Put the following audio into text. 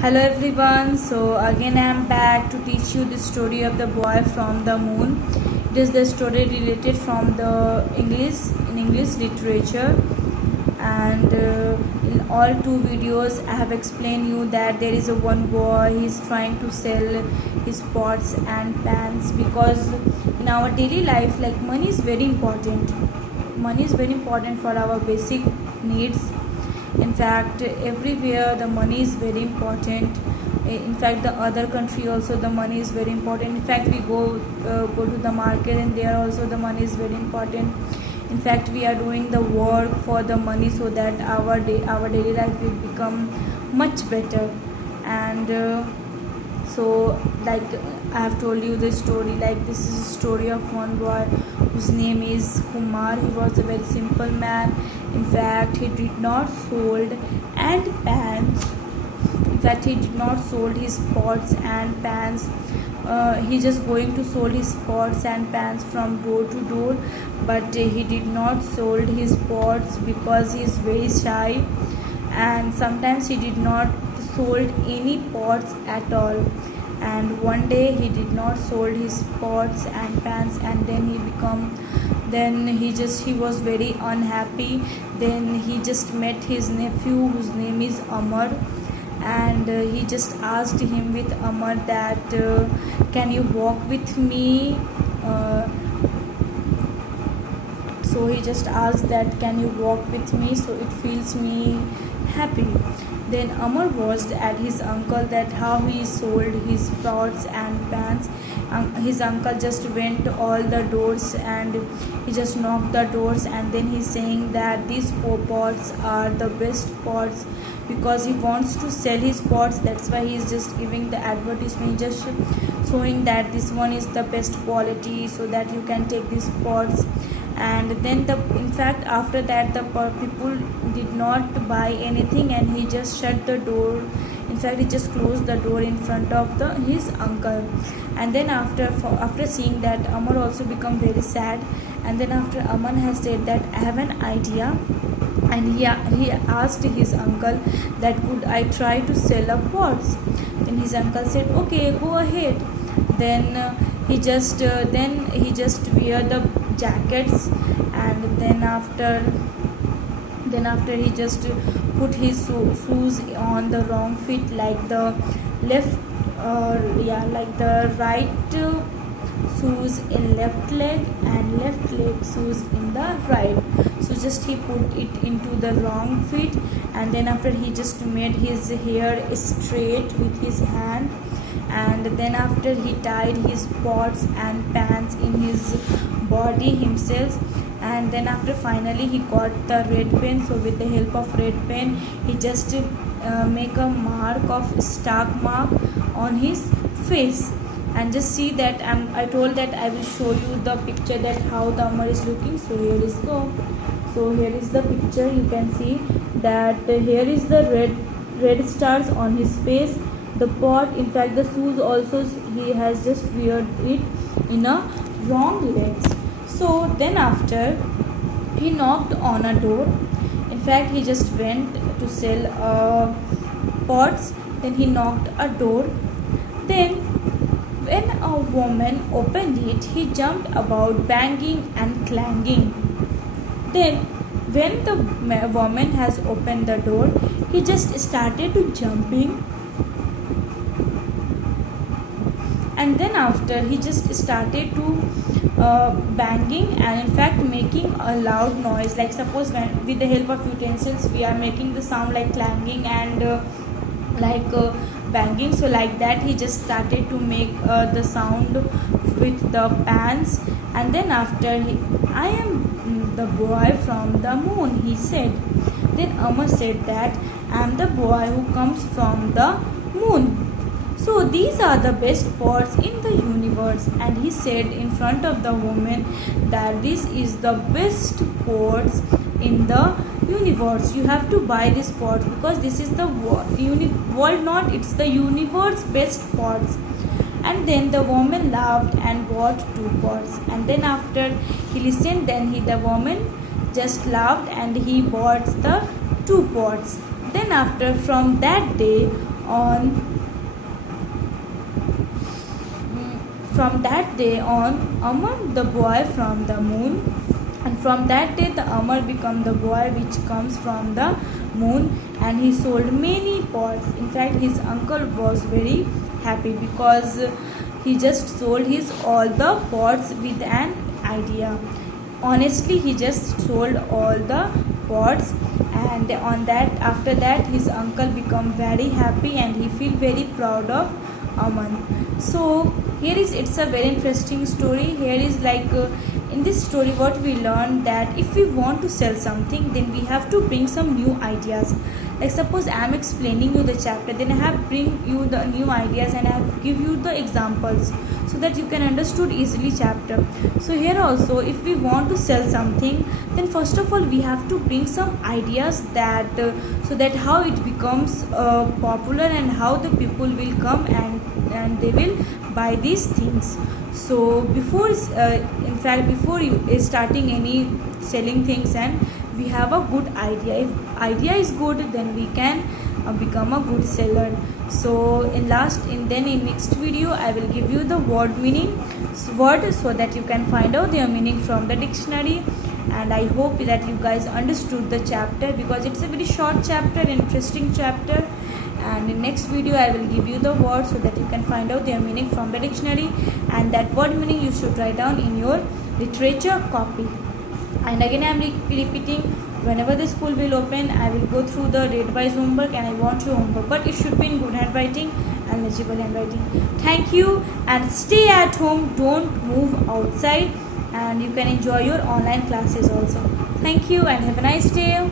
Hello everyone. So again I am back to teach you the story of the boy from the moon. It is the story related from the English literature, and in all two videos I have explained you that there is a one boy. He is trying to sell his pots and pans because in our daily life, like, money is very important. Money is very important for our basic needs. In fact, everywhere the money is very important. In fact, the other country also the money is very important. In fact, we go to the market, and there also the money is very important. In fact, we are doing the work for the money so that our daily life will become much better. And so, like, I have told you this story. Like, this is a story of one boy whose name is Kumar. He was a very simple man. In fact, he did not sold and pans. In fact, he did not sold his pots and pans. He just going to sold his pots and pans from door to door, but he did not sold his pots because he is very shy, and sometimes he did not sold any pots at all. And one day he did not sold his pots and pans, and then he was very unhappy. Then he just met his nephew whose name is Amar, and he just asked him with Amar that can you walk with me. So he just asked that can you walk with me, so it feels me happy. Then Amar watched at his uncle that how he sold his pots and pans. His uncle just went all the doors, and he just knocked the doors, and then he's saying that these pots are the best pots because he wants to sell his pots. That's why he's just giving the advertisement, just showing that this one is the best quality so that you can take these pots. And then in fact, after that the people did not buy anything, and he just shut the door. In fact, he just closed the door in front of his uncle. And then after seeing that, Amar also become very sad. And then after Aman has said that I have an idea, and he asked his uncle that could I try to sell up pots. Then his uncle said okay, go ahead. Then he just wear the jackets, and then after he just put his shoes on the wrong feet, like the left like the right shoes in left leg and left leg shoes in the right. So just he put it into the wrong feet, and then after he just made his hair straight with his hand, and then after he tied his pots and pans in his body himself. And then after finally he got the red pen. So with the help of red pen, he just make a mark of stark mark on his face. And just see that I told that I will show you the picture that how the Amar is looking. So here is the picture. You can see that here is the red stars on his face. The pot, in fact the shoes also, he has just wear it in a wrong legs. So then after he knocked on a door. In fact, he just went to sell pots. Then he knocked a door. Then when a woman opened it, he jumped about, banging and clanging. Then when the woman has opened the door, he just started to jumping. And then after he just started to banging, and in fact making a loud noise. Like, suppose when with the help of utensils we are making the sound like clanging and banging. So like that he just started to make the sound with the pans. And then after I am the boy from the moon, he said. Then Amar said that I am the boy who comes from the moon. So these are the best pots in the universe. And he said in front of the woman that this is the best pots in the universe. You have to buy this pots because this is the world, not it's the universe best pots. And then the woman laughed and bought 2 pots. And then after he listened, then the woman just laughed and he bought the 2 pots. Then after, from that day on from that day on, Amar the boy from the moon, and from that day the Amar become the boy which comes from the moon, and he sold many pots. In fact, his uncle was very happy because he just sold his all the pots with an idea. Honestly, he just sold all the pots, and on that, after that, his uncle become very happy and he feel very proud of Aman. So here is, it's a very interesting story. Here is like in this story what we learned, that if we want to sell something, then we have to bring some new ideas. Like suppose I am explaining you the chapter, then I have bring you the new ideas and I have give you the examples so that you can understood easily chapter. So here also, if we want to sell something, then first of all we have to bring some ideas, that so that how it becomes popular and how the people will come and they will buy these things. So before in fact, before you starting any selling things, and we have a good idea. If idea is good, then we can become a good seller. So in next video I will give you the word meaning word, so that you can find out their meaning from the dictionary. And I hope that you guys understood the chapter, because it's a very short chapter, interesting chapter. And in next video I will give you the words so that you can find out their meaning from the dictionary, and that word meaning you should write down in your literature copy. And again I am repeating, whenever the school will open, I will go through the date wise homework, and I want your homework, but it should be in good handwriting and legible handwriting. Thank you, and stay at home, don't move outside, and you can enjoy your online classes also. Thank you and have a nice day.